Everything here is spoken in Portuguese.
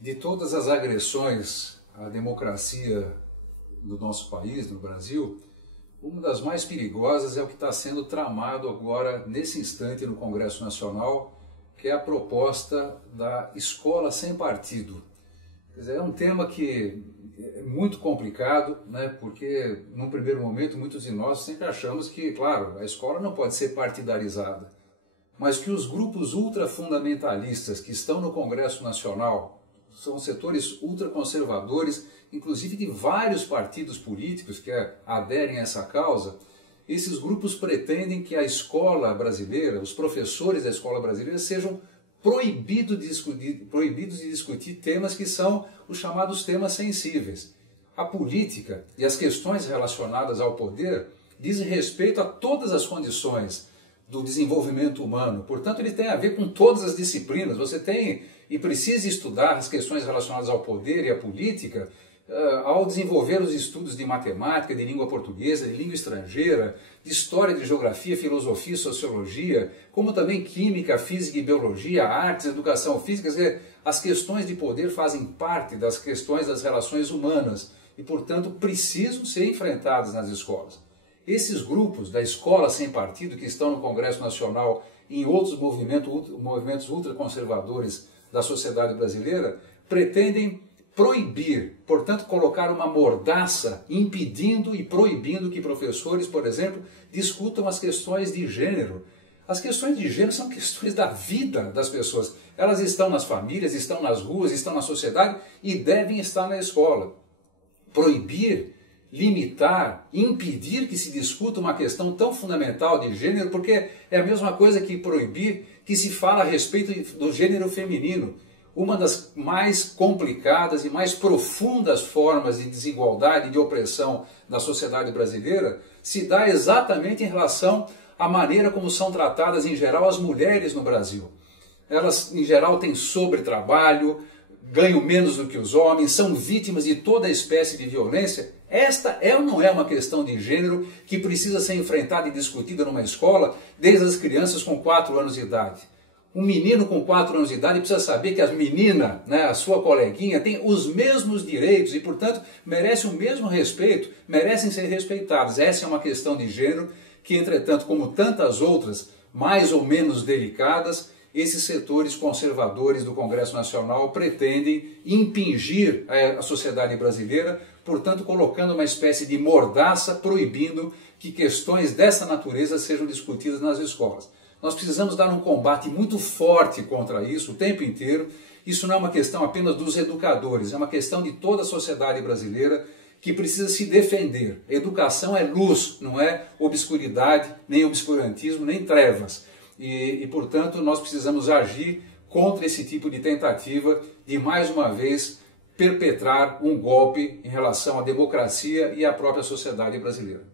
De todas as agressões à democracia do nosso país, no Brasil, uma das mais perigosas é o que está sendo tramado agora, nesse instante, no Congresso Nacional, que é a proposta da escola sem partido. Quer dizer, é um tema que é muito complicado, né, porque, num primeiro momento, muitos de nós sempre achamos que, claro, a escola não pode ser partidarizada, mas que os grupos ultrafundamentalistas que estão no Congresso Nacional são setores ultraconservadores, inclusive de vários partidos políticos que aderem a essa causa. Esses grupos pretendem que a escola brasileira, os professores da escola brasileira, sejam proibidos de discutir temas que são os chamados temas sensíveis. A política e as questões relacionadas ao poder dizem respeito a todas as condições do desenvolvimento humano. Portanto, ele tem a ver com todas as disciplinas. Você tem e precisa estudar as questões relacionadas ao poder e à política ao desenvolver os estudos de matemática, de língua portuguesa, de língua estrangeira, de história, de geografia, filosofia, sociologia, como também química, física e biologia, artes, educação física. As questões de poder fazem parte das questões das relações humanas e, portanto, precisam ser enfrentadas nas escolas. Esses grupos da escola sem partido que estão no Congresso Nacional e em outros movimentos ultraconservadores da sociedade brasileira pretendem proibir, portanto, colocar uma mordaça impedindo e proibindo que professores, por exemplo, discutam as questões de gênero. As questões de gênero são questões da vida das pessoas. Elas estão nas famílias, estão nas ruas, estão na sociedade e devem estar na escola. Proibir, limitar, impedir que se discuta uma questão tão fundamental de gênero, porque é a mesma coisa que proibir que se fala a respeito do gênero feminino. Uma das mais complicadas e mais profundas formas de desigualdade e de opressão da sociedade brasileira se dá exatamente em relação à maneira como são tratadas, em geral, as mulheres no Brasil. Elas, em geral, têm sobretrabalho, ganham menos do que os homens, são vítimas de toda espécie de violência. Esta é ou não é uma questão de gênero que precisa ser enfrentada e discutida numa escola desde as crianças com 4 anos de idade? Um menino com 4 anos de idade precisa saber que a menina, né, a sua coleguinha, tem os mesmos direitos e, portanto, merece o mesmo respeito, merecem ser respeitados. Essa é uma questão de gênero que, entretanto, como tantas outras, mais ou menos delicadas, esses setores conservadores do Congresso Nacional pretendem impingir a sociedade brasileira, portanto, colocando uma espécie de mordaça, proibindo que questões dessa natureza sejam discutidas nas escolas. Nós precisamos dar um combate muito forte contra isso o tempo inteiro. Isso não é uma questão apenas dos educadores, é uma questão de toda a sociedade brasileira que precisa se defender. Educação é luz, não é obscuridade, nem obscurantismo, nem trevas. E, portanto, nós precisamos agir contra esse tipo de tentativa de, mais uma vez, perpetrar um golpe em relação à democracia e à própria sociedade brasileira.